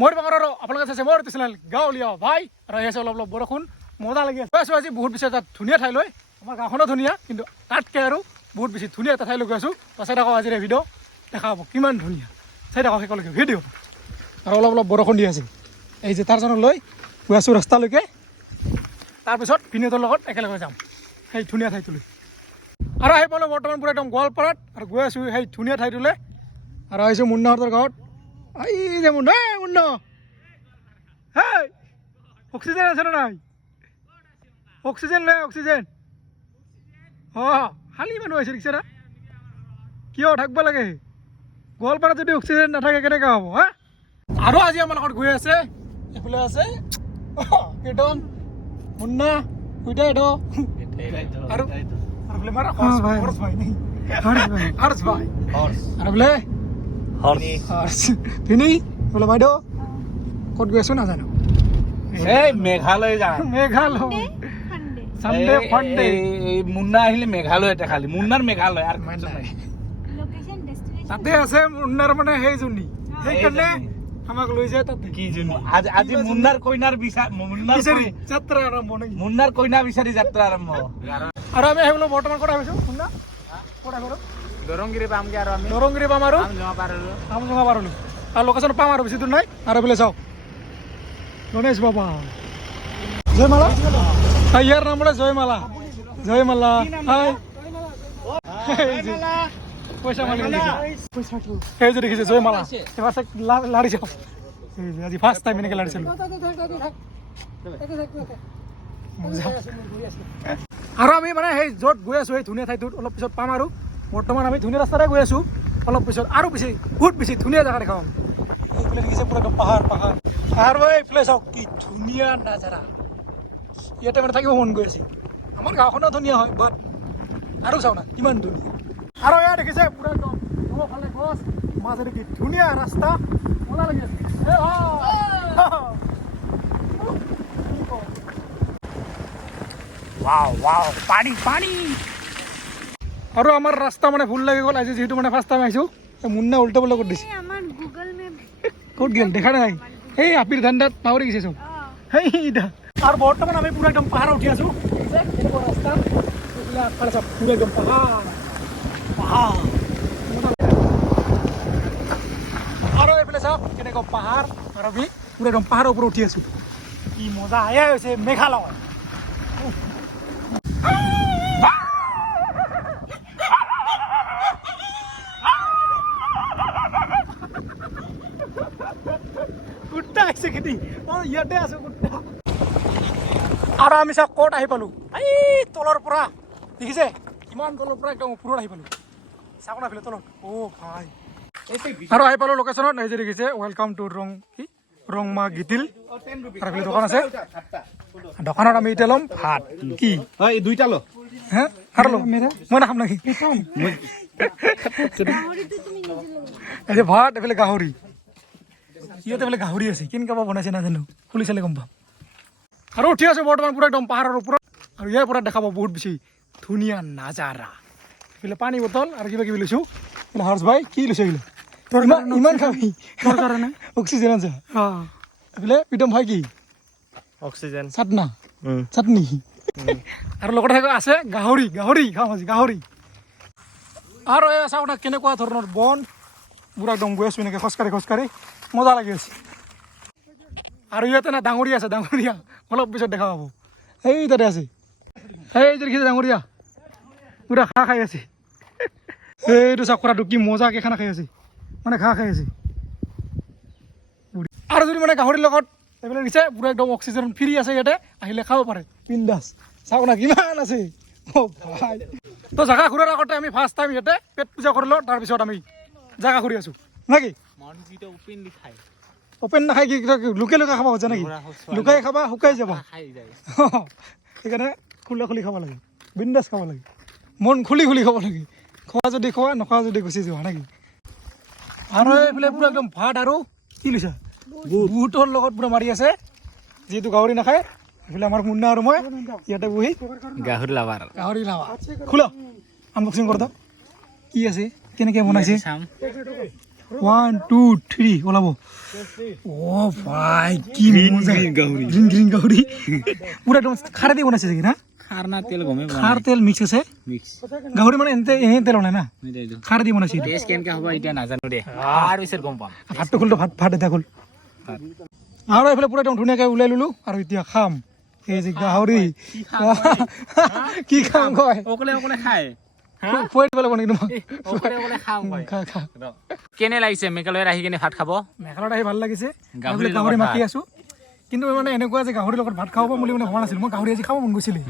মোৰ বাঙৰ আৰু আপোনালোকে চাইছে মোৰ চেনেল গাঁৱলীয়া ভাই। আৰু আহি আছে অলপ অলপ বৰষুণ, মজা লাগি গৈ আছোঁ আজি বহুত বেছি এটা ধুনীয়া ঠাইলৈ, আমাৰ গাঁওখনো ধুনীয়া, কিন্তু তাতকৈ আৰু বহুত বেছি ধুনীয়া এটা ঠাইলৈ গৈ আছোঁ। তো চাই থাকক আজিৰ ভিডিঅ' দেখা হ'ব কিমান ধুনীয়া। চাই থাকক শেষলৈকে ভিডিঅ' আৰু অলপ অলপ বৰষুণ দি আছে। এই যে তাৰজনলৈ গৈ আছোঁ ৰাস্তালৈকে। তাৰপিছত ভিনিয়তৰ লগত একেলগে যাম, সেই ধুনীয়া ঠাইটোলৈ। আৰু আহি পালোঁ বৰ্তমান পূৰা একদম গোৱালপাৰাত, আৰু গৈ আছোঁ সেই ধুনীয়া ঠাইটোলৈ। আৰু আহিছোঁ মুন্নাহঁতৰ গাঁৱত। এই যে মুন্না মুন্না হেই অক্সিজেন আছেনে নাই? অক্সিজেন লৈ অক্সিজেন। অঁ খালী মানুহ আহিছে দেখিছেনা কিয় থাকিব লাগে? গোৱালপাৰাত যদি অক্সিজেন নাথাকে কেনেকৈ হ'ব হা? আৰু আজি আমাৰ লগত গৈ আছে এইফালে আছে কীৰ্তন মুন্না দুইটা এড আৰু আৰু বোলে হৰ্ষ ভাই। হৰ্ষ বোলে বাইদেউ ক'ত গৈ আছো নাজানো? এই মেঘালয় যাম মেঘালয়। ফানডে মুন্না আহিলে মেঘালয়তে খালি মুন্নাৰ মেঘালয় আৰু তাতে আছে মুন্নাৰ মানে সেইজনী সেইকাৰণে আমাক লৈ যায় তাতে। কি জন্য আজি আজি মুন্নাৰ কইনাৰ বিচাৰ মুন্নাৰ বিচাৰি যাত্ৰা আৰম্ভ নেকি? মুন্নাৰ কইনা বিচাৰি যাত্ৰা আৰম্ভ। আৰু আমি আহিবলৈ বৰ্তমান ক'ত আহিছোঁ মুন্না? ক'ত আহিলোঁ দৰংগিৰি পামগে আৰু আমি। দৰংগিৰি পাম আৰু? জমা পাৰলো আমজোঙা পাৰলোঁ আৰু লোকেশ্যন পাম আৰু বেছি দূৰ নাই। আৰু বোলে চাওক গণেশ বাবা। জয়মালা? হয়, ইয়াৰ নাম বোলে জয়মালা। জয়মালা। হাই মালি দেখিছে যে দেখিছে জয়মালা। এবাৰ চাওক লা- লাৰি চাওক এই যে আজি ফাৰ্ষ্ট টাইম এনেকৈ লাৰিছিলোঁ মজা। আৰু আমি মানে সেই য'ত গৈ আছোঁ সেই ধুনীয়া ঠাইটোত অলপ পিছত পাম আৰু। বৰ্তমান আমি ধুনীয়া ৰাস্তাৰে গৈ আছোঁ। অলপ পিছত আৰু বেছি বহুত বেছি ধুনীয়া জেগা দেখাম। এইফালে দেখিছে পুৰা একদম পাহাৰ পাহাৰ। আৰু এইফালে চাওক কি ধুনীয়া নাজাৰা। ইয়াতে মানে থাকিব মন গৈ আছে। আমাৰ গাঁওখনো ধুনীয়া হয় বাট আৰু চাওঁ না কিমান ধুনীয়া। আৰু এয়া দেখিছে পুৰা একদম ফালে গছ মাজেদি কি ধুনীয়া ৰাস্তা। মজা লাগি আছে। ৱাও ৱাও পানী পানী। আৰু আমাৰ ৰাস্তা মানে ভুল লাগি গ'ল আজি যিহেতু মানে ফাৰ্ষ্ট টাইম আহিছোঁ। মুন্না উল্টা পুল্টা কৰি দিছে? ক'ত গেল? দেখা নাই? সেই আপিৰ ধান্দাত পাহৰি গৈছে চব সেই ইটা আৰু বৰ্তমান আমি পুৰা একদম পাহাৰ উঠি আছোঁ। ৰাস্তা। আগফালে পুৰা একদম পাহাৰ। পাহাৰ। আৰু এইফালে চাওক কেনেকুৱা পাহাৰ। আৰু আমি পুৰা একদম পাহাৰৰ ওপৰত উঠি আছোঁ। কি মজা এয়াই হৈছে মেঘালয়। খেতি। মই ইয়াতে আছো কুত্তা। আৰু আমি চাওক ক'ত আহি পালোঁ। এই তলৰ পৰা দেখিছে? কিমান তলৰ পৰা একদম ওপৰত আহি পালোঁ। চাওক না এইফালে তলত। অ' ভাই। আৰু আহি পালোঁ লোকেশ্যনত এই যে দেখিছে ৱেলকাম টু ৰং কি? ৰংমা গিতিল আৰু দোকান আছে। দোকানত আমি এতিয়া ল'ম ভাত। কি? হয় দুইটা লো। হে? আৰু ল'ম। মই নাখাম নেকি? এই যে ভাত এইফালে গাহৰি। ইয়াতে বোলে গাহৰি আছে কেনেকুৱা বা বনাইছে নাজানো। খুলি চালে গম পাম। আৰু উঠি আছোঁ বৰ্তমান পুৰা একদম পাহাৰৰ ওপৰত। আৰু ইয়াৰ পৰা দেখাব বহুত বেছি ধুনীয়া নাজাৰা। এইফালে পানী বটল আৰু কিবা কিবি লৈছোঁ। এইফালে হৰ্ষ ভাই কি লৈছে এইবিলাক ইমান ইমান খাবি। তোৰ কাৰণে? অক্সিজেন আছে। এইফালে প্ৰীতম ভাই কি? অক্সিজেন। চাটনা। চাটনি। আৰু লগতে আছে গাহৰি। গাহৰি খাওঁ আজি গাহৰি। আৰু চাওঁ না কেনেকুৱা ধৰণৰ বন? পুৰা একদম গৈ আছোঁ এনেকৈ, খোজকাঢ়ি খোজকাঢ়ি। মজা লাগি আছে। আৰু ইয়াতে না ডাঙৰীয়া আছে, ডাঙৰীয়া। অলপ পিছত দেখা পাব। সেই তাতে আছে। সেই যে দেখিছে ডাঙৰীয়া। পুৰা ঘাঁহ খাই আছে। এইটো চাওক কৰাটো কি মজাকৈ খানা খাই আছে। মানে ঘাঁহ খাই আছে। আৰু যদি মানে গাহৰিৰ লগত এইবিলাক দিছে পুৰা একদম অক্সিজেন ফ্ৰী আছে ইয়াতে, আহিলে খাব পাৰে। বিন্দাছ। চাওক না, কিমান আছে। তো জেগা ঘূৰাৰ আগতে আমি ফাৰ্ষ্ট টাইম ইয়াতে পেট পূজা কৰিলোঁ, তাৰপিছত আমি জেগা ঘূৰি আছোঁ। নেকি? অপেন নাখাই কি কিবা লুকাই লুকাই খাব খোজে নেকি? লুকাই খাবা শুকাই যাব। সেইকাৰণে খোলা খুলি খাব লাগে বিন্দাছ খাব লাগে। মন খুলি খুলি খাব লাগে। খোৱা যদি খোৱা নোখোৱা যদি গুচি যোৱা নেকি? আৰু এইফালে পুৰা একদম ভাত আৰু কি লৈছা? বুটৰ লগত পুৰা মাৰি আছে যিহেতু গাহৰি নাখায়। এইফালে আমাৰ মুন্না আৰু মই ইয়াতে বহি। গাহৰি লাভাৰ। গাহৰি লাৱা খোলা আনবক্সিং কৰ কি আছে? কেনেকৈ বনাইছে চাম ওৱান টু থ্ৰী ওলাব। অ' ভাই কি মজা। গ্ৰীণ গ্ৰীণ গাহৰি পুৰা একদম খাৰে দি বনাইছে চাগে না? খাৰ না তেল গমে খাৰ তেল মিক্স আছে? মিক্স গাহৰি মানে এনে এনে তেল নাই না? খাৰ দি বনাইছে এইটো। টেষ্ট কেনেকে হ'ব গম পাম। এটা খোল। আৰু এইফালে পুৰা একদম ধুনীয়াকৈ ওলাই ল'লো আৰু এতিয়া খাম। এই যে গাহৰি। কি খাম কয়? অকলে অকলে খায়? কেনে লাগিছে? মেঘালয়ত আহি কিনে ভাত খাব? মেঘালয়ত আহি ভালো লাগিছে। গাহৰি গাহৰি মাতি আছো। কিন্তু মানে এনেকুৱা যে গাহৰিৰ লগত ভাত খাব বুলি মানে ভবা নাছিলোঁ। মই গাহৰি আজি খাব মন গৈছিলে।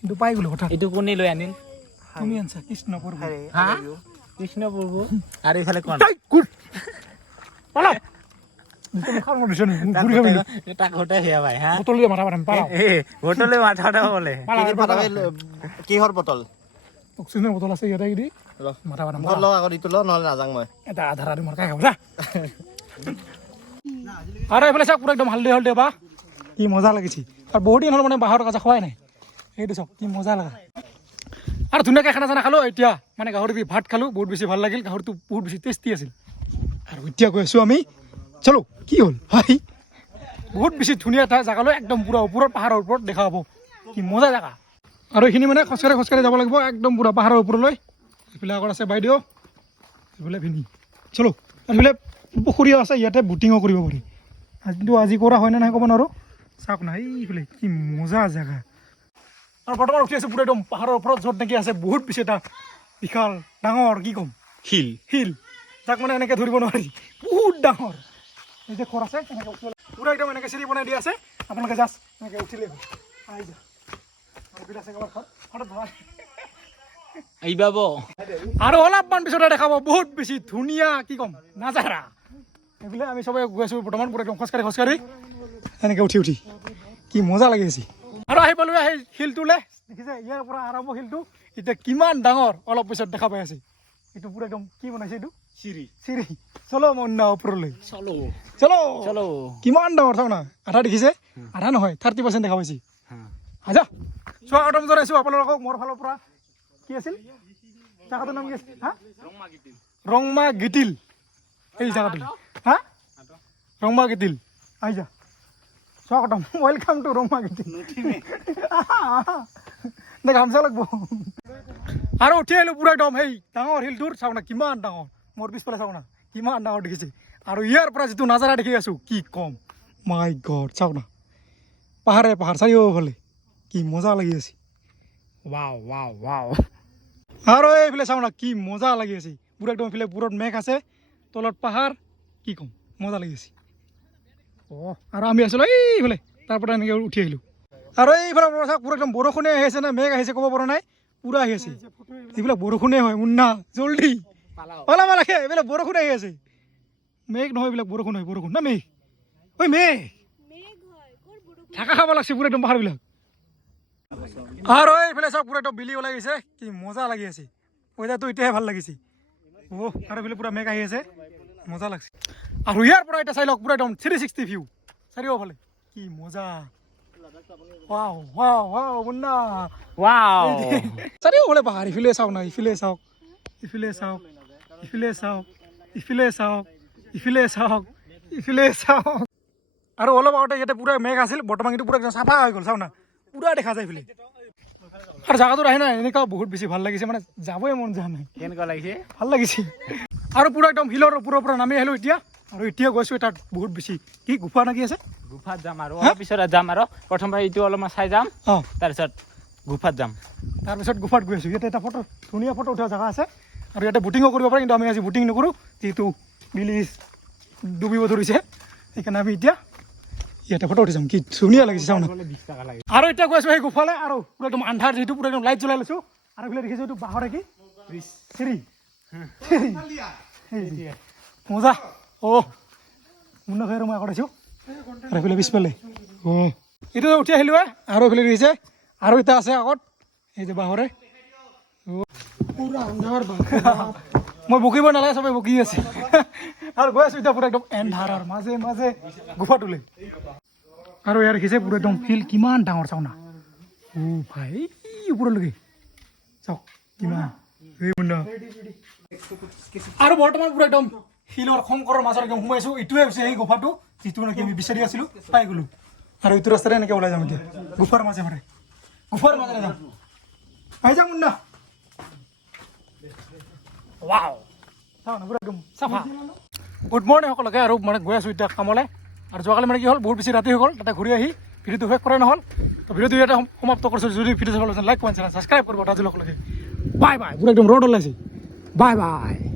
কিন্তু পাই গ'লো হঠাৎ। এইটো কোনে লৈ আনিল? তুমি আনছা কৃষ্ণ প্ৰভু কৃষ্ণ প্ৰভু আৰু। ইফালে কোন? তাই কুট পালা তুমি খাব মন দিছে নেকি? মোক ঘূৰি খাবি নেকি? তাক ঘৰতে সেয়া পাই হা? বটল দিয়ে মাথা পাতিম পালা এ হোটেলে মাথা উঠাব বোলে পালা কিহৰ বটল? অক্সিজেনৰ বটল আছে ইয়াতে দি মাথা পাতিম মুখত লওঁ আগত ইটো ল নহ'লে নাযাওঁ মই এটা আধা ৰাতি মৰকাই খাব আৰু এইফালে চাওক পুৰা একদম হালধীয়া হালধীয়া বাহ কি মজা লাগিছে আৰু বহুত দিন হ'ল মানে বাঁহৰ কাজা খোৱাই নাই সেইটো চাওক কি মজা লগা আৰু ধুনীয়াকৈ খানা চানা খালোঁ এতিয়া মানে গাহৰি দি ভাত খালোঁ বহুত বেছি ভালো লাগিল গাহৰিটো বহুত বেছি টেষ্টি আছিল আৰু এতিয়া গৈ আছোঁ আমি চলো কি হ'ল ভাই বহুত বেছি ধুনীয়া এটা জেগালৈ একদম পূৰা ওপৰত পাহাৰৰ ওপৰত দেখা পাব কি মজা জেগা আৰু এইখিনি মানে খোজকাঢ়ি খোজকাঢ়ি যাব লাগিব একদম পূৰা পাহাৰৰ ওপৰলৈ। এইফালে আগত আছে বাইদেউ। এইফালে ভিনি। চলো আৰু এইফালে পুখুৰীও আছে ইয়াতে বুটিঙো কৰিব পাৰি। কিন্তু আজি কৰা হয় নে নাই ক'ব নোৱাৰোঁ? চাওক না এইফালে কি মজা জেগা। আৰু বৰ্তমান উঠি আছোঁ পুৰা একদম পাহাৰৰ ওপৰত য'ত নেকি আছে বহুত বেছি এটা বিশাল ডাঙৰ কি ক'ম? শিল শিল যাক মানে এনেকৈ ধৰিব নোৱাৰি। বহুত ডাঙৰ। এই যে খৰ আছে এনেকৈ উঠিব একদম এনেকৈ চিৰি বনাই দিয়া আছে। আপোনালোকে জাষ্ট এনেকৈ উঠিলেই হ'ল। আহি যা আৰু এইপিনে আছে কাৰোবাৰ ঘৰ ঘৰত ভৰাই আহিবা ব আৰু অলপমান পিছতে দেখাব বহুত বেছি ধুনীয়া কি ক'ম নাজাৰা। এইফালে আমি চবে গৈ আছোঁ বৰ্তমান পুৰা একদম খোজকাঢ়ি খোজকাঢ়ি। এনেকৈ উঠি উঠি কি মজা লাগি আছে। আৰু আহি পালোঁ সেই শিলটোলৈ। দেখিছে ইয়াৰ পৰা আৰম্ভ শিলটো এতিয়া কিমান ডাঙৰ অলপ পিছত দেখা পাই আছে। এইটো পুৰা একদম কি বনাইছে এইটো? চিৰি। চিৰি। চলো মন্না ওপৰলৈ। চলো। চলো। চলো। কিমান ডাঙৰ চাওক না। আধা দেখিছে আধা নহয় থাৰ্টি পাৰ্চেণ্ট দেখা পাইছে। আজা। চোৱা কটম জনাইছোঁ আপোনালোকক মোৰ ফালৰ পৰা। কি আছিল? জাগাটোৰ নাম কি আছিল? হা? ৰংমা গিটিল। এই জাগাটো হা? ৰংমা গিটিল। আহি যা চোৱা কটম টু ৰংমা গিটিল। দে গামচা লাগব? আৰু উঠি আহিলোঁ পুৰা একদম সেই ডাঙৰ শিলটোৰ চাওক না, কিমান ডাঙৰ। মোৰ পিছফালে চাওক না, কিমান ডাঙৰ দেখিছে। আৰু ইয়াৰ পৰা যিটো নাজাৰা দেখি আছোঁ, কি ক'ম। মাই গড চাওক না। পাহাৰে পাহাৰ, চাৰিওফালে। কি মজা লাগি আছে। ৱাও ৱাও ৱাও আৰু এইফালে চাওঁ না কি মজা লাগি আছে। পুৰা একদম এইফালে পুৰত মেঘ আছে তলত পাহাৰ কি ক'ম মজা লাগি আছে। অঁ আৰু আমি আছিলোঁ এইফালে তাৰ পৰা এনেকৈ উঠি আহিলোঁ। আৰু এইফালে পৰা একদম বৰষুণে আহি আছে নে মেঘ আহিছে ক'ব পৰা নাই পুৰা আহি আছে। এইবিলাক বৰষুণে হয় মুন্না জল্দি। পালাব লাগে এইবিলাক বৰষুণ আহি আছে। মেঘ নহয় এইবিলাক বৰষুণ হয় বৰষুণ না মেঘ? ঐ মেঘ। ঢাকা খাব লাগছে পুৰা একদম পাহাৰবিলাক। আৰু এইফালে চাওক পুৰা একদম বিলি ওলাই গৈছে। কি মজা লাগি আছে। ৱেডাৰটো এতিয়াহে ভালো লাগিছে। অ' আৰু এইফালে পুৰা মেঘ আহি আছে। মজা লাগছে। আৰু ইয়াৰ পৰা এতিয়া চাই লওক পুৰা একদম থ্ৰী ছিক্সটি ভিউ চাৰিওফালে। কি মজা। ৱাও ৱাও ৱাও মুন্না চাৰিওফালে পাহাৰ ইফালে চাওক না ইফালে চাওক। ইফালে চাওক ইফালে চাওক ইফালে চাওক ইফালে চাওক ইফালে চাওক। আৰু অলপ আগতে ইয়াতে পুৰা মেঘ আছিল বৰ্তমান কিন্তু পুৰা একদম চাফা হৈ গ'ল চাওক না। পুৰা দেখা যায় ইফালে আৰু জেগাটোত আহি নাই এনেকুৱা বহুত বেছি ভালো লাগিছে মানে যাবই মন যোৱা নাই। কেনেকুৱা লাগিছে? ভালো লাগিছে। আৰু পুৰা একদম শিলৰ ওপৰৰ পৰা নামি আহিলোঁ এতিয়া আৰু এতিয়া গৈছোঁ তাত বহুত বেছি। কি গুফা নে কি আছে? গুফাত যাম আৰু অলপ পিছত যাম আৰু। প্ৰথমবাৰ এইটো অলপমান চাই যাম অঁ। তাৰপিছত গুফাত যাম। তাৰপিছত গুফাত গৈ আছোঁ। ইয়াতে এটা ফটো ধুনীয়া ফটো উঠোৱা জেগা আছে। আৰু ইয়াতে বুটিঙো কৰিব পাৰি কিন্তু আমি আজি বুটিং নকৰোঁ যিহেতু বিলিজ ডুবিব ধৰিছে। সেইকাৰণে আমি এতিয়া ইয়াতে ফটো উঠি যাম কি ধুনীয়া লাগিছে চাওঁ আৰু এতিয়া গৈ আছোঁ সেই গুফালে আৰু পুৰা একদম আন্ধাৰ যিহেতু পুৰা একদম লাইট জ্বলাই লৈছোঁ আৰু এইফালে দেখিছোঁ এইটো বাঁহৰে কি চিৰি। মজা। অ' মুন্না ভাই আৰু মই আগত আছোঁ আৰু এইফালে পিছফালে। অ' এইটো উঠি আহিলোঁ আৰু এইফালে দেখিছে। আৰু এটা আছে আগত। এই যে বাঁহৰে। মই বকিব নালাগে চবে বকি আছে। আৰু গৈ আছোঁ এতিয়া পুৰা একদম এন্ধাৰৰ মাজে মাজে। গুফাটোলৈ। আৰু ইয়াৰ দেখিছে পুৰা একদম ফিল্ড কিমান ডাঙৰ চাওঁ না। অ' ভাই ওপৰলৈকে চাওক, কিমান। আৰু বৰ্তমান পুৰা একদম শিলৰ শংকৰৰ মাজত একদম সোমাইছোঁ, এইটোৱে হৈছে সেই গুফাটো, যিটো নেকি আমি বিচাৰি আছিলোঁ, পাই গ'লোঁ। আৰু এইটো ৰাস্তাৰে এনেকৈ ওলাই যাম এতিয়া, গুফাৰ মাজে মাজে গুফাৰ মাজেৰে যাম আহি যাম মুন্না। গুড মৰ্ণিং সকলোকে, আৰু মানে গৈ আছোঁ এতিয়া কামলৈ। আৰু যোৱাকালি মানে কি হ'ল, বহুত বেছি ৰাতি হৈ গ'ল, তাতে ঘূৰি আহি ভিডিঅ'টো শেষ কৰা নহ'ল। তো ভিডিঅ'টো সম- সমাপ্ত কৰিছোঁ, যদি ভিডিঅ' চাব লাইক কমেণ্ট ছাবস্ক্ৰাইব কৰিব তাজুল সকলোকে বাই বাই পুৰা একদম ৰ'দ ওলাইছে। Bye bye